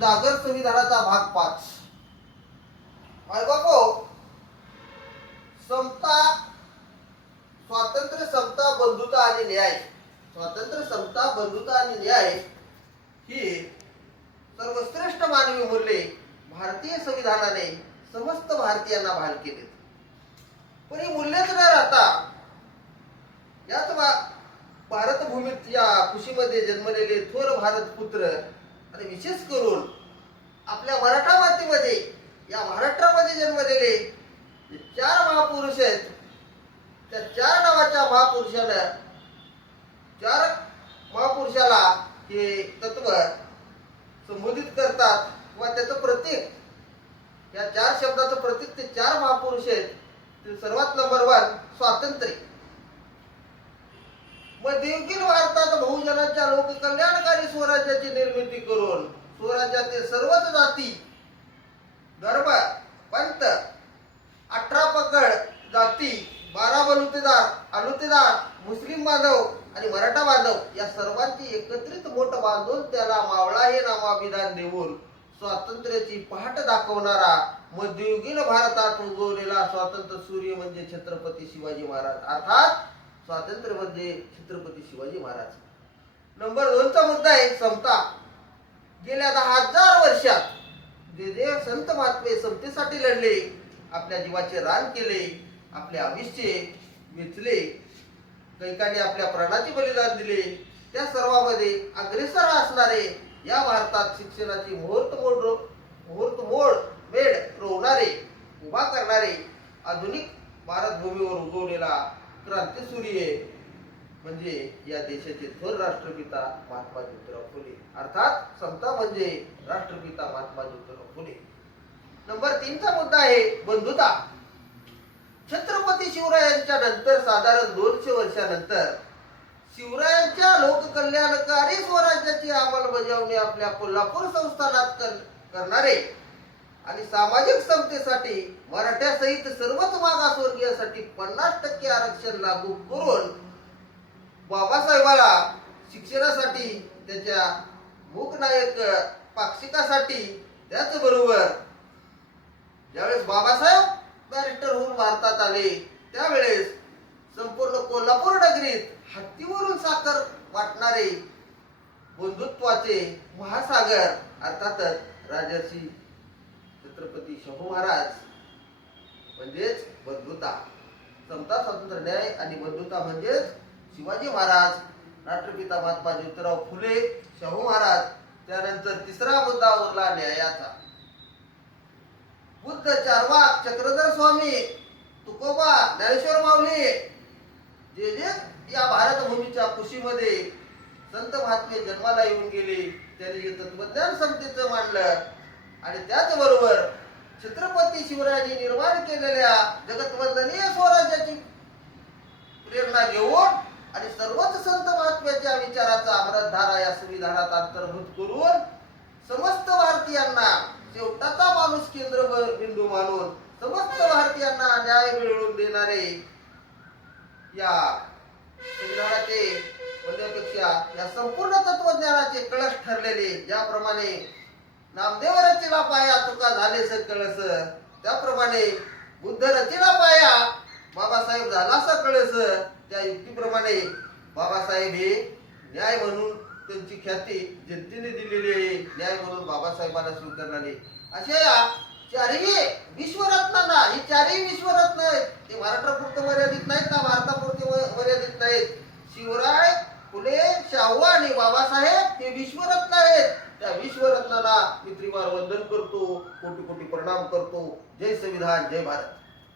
जागर संविधानाचा भाग 5. बापो, समता, स्वातंत्र्य, समता, बंधुता आणि न्याय. स्वातंत्र्य, समता, बंधुता आणि न्याय ही सर्वश्रेष्ठ मानवी मूल्ये भारतीय संविधानाने समस्त भारतीयांना बहाल केली. पण ही मूल्यच न राहता याच भारत भूमीत या कुशीमध्ये जन्मलेले थोर भारत पुत्र आणि विशेष करून आपल्या मराठा मातीमध्ये या महाराष्ट्रामध्ये जन्मलेले 4 महापुरुष आहेत. त्या 4 नावाच्या महापुरुषाला हे तत्व संबोधित करतात किंवा त्याचं प्रतीक, या 4 शब्दाचं प्रतीक ते 4 महापुरुष आहेत. ते सर्वात नंबर 1 स्वातंत्र्य. मध्ययुगीन भारतात बहुजनांच्या लोककल्याणकारी स्वराज्याची निर्मिती करून स्वराज्यातील सर्वच जाती, धर्म, पंथ, 18 पगड जाती, 12 अलुतेदार, मुस्लिम बांधव आणि मराठा बांधव या सर्वांची एकत्रित मोठ बांधून त्याला मावळा हे नामाभिधान देऊन स्वातंत्र्याची पहाट दाखवणारा मध्ययुगीन भारतात उगवलेला स्वातंत्र्य सूर्य म्हणजे छत्रपती शिवाजी महाराज. अर्थात स्वातंत्र्य म्हणजे छत्रपती शिवाजी महाराज. नंबर 2 चा मुद्दा आहे समता. गेल्या 10,000 वर्षात जे संत महात्मे समतेसाठी लढले, आपल्या जीवाचे रान केले, आपले आयुष्य वेचले, कैकाने आपल्या प्राणाचे बलिदान दिले, त्या सर्वांमध्ये अग्रेसर असणारे या भारतात शिक्षणाची मुहूर्तमोड मेढ रोवणारे, उभा करणारे आधुनिक भारत भूमीवर उगवलेला क्रांतीसूर्य म्हणजे या देशाचे थोर राष्ट्रपिता महात्मा ज्योतिराव फुले. अर्थात समता म्हणजे राष्ट्रपिता महात्मा ज्योतिराव फुले. नंबर 3 चा मुद्दा आहे बंधुता. छत्रपती शिवरायांच्या नंतर साधारण 200 वर्षानंतर शिवरायांच्या लोककल्याणकारी स्वराज्याची अंमलबजावणी आपल्या कोल्हापूर संस्थानात करणारे आणि सामाजिक समतेसाठी मराठ्यासहित सर्वच मागासवर्गीयांसाठी 50% आरक्षण लागू करून बाबासाहेबाला शिक्षणासाठी, त्याच्या मूकनायक पाक्षिकासाठी, त्याचबरोबर ज्यावेळेस बाबासाहेब बॅरिस्टर होऊन भारतात आले त्यावेळेस संपूर्ण कोल्हापूर नगरीत हत्तीवरून साखर वाटणारे बंधुत्वाचे महासागर अर्थातच राजर्षी छत्रपती शाहू महाराज म्हणजेच बंधुता. समता, स्वातंत्र्य, न्याय आणि बंधुता म्हणजेच शिवाजी महाराज, राष्ट्रपिता महात्मा ज्योतिराव फुले, शाहू महाराज. त्यानंतर 3रा मुद्दा उरला न्यायाचा. बुद्ध, चार्वाक, चक्रधर स्वामी, तुकोबा, ज्ञानेश्वर माऊली जे या भारत भूमीच्या कुशीमध्ये संत महात्मे जन्माला येऊन गेले, त्यांनी जे तत्वज्ञान समतेचं मांडलं आणि त्याचबरोबर छत्रपती शिवरायांनी निर्माण केलेल्या जगतवंदनीय स्वराज्याची प्रेरणा घेऊन आणि सर्वच संत महात्म्याच्या विचाराचा अमृतधारा या संविधानात अंतर्भूत करून समस्त भारतीयांना शेवटाचा माणूस केंद्रबिंदू मानून समस्त भारतीयांना न्याय मिळवून देणारे या संविधानाचे म्हणण्यापेक्षा या संपूर्ण तत्वज्ञानाचे कळस ठरलेले, ज्याप्रमाणे नामदेव रचीला पाया तुका झालेस कळस, त्याप्रमाणे बुद्ध रचीला पाया बाबासाहेब झालासा कळस. त्या युक्तीप्रमाणे बाबासाहेब हे न्याय म्हणून त्यांची ख्याती जनतेने दिलेली आहे. न्याय म्हणून बाबासाहेबांना स्वीकारणारे अशा या 4ही विश्वरत्नांना, ही 4ही विश्वरत्न आहेत, ते महाराष्ट्रापुरते मर्यादित नाहीत ना भारतापुरते मर्यादित नाहीत. शिवराय, फुले, शाहू आणि बाबासाहेब हे विश्वरत्न आहेत. त्या विश्वरत्नाला मी त्रिवार वंदन करतो, कोटी कोटी प्रणाम करतो. जय संविधान, जय भारत.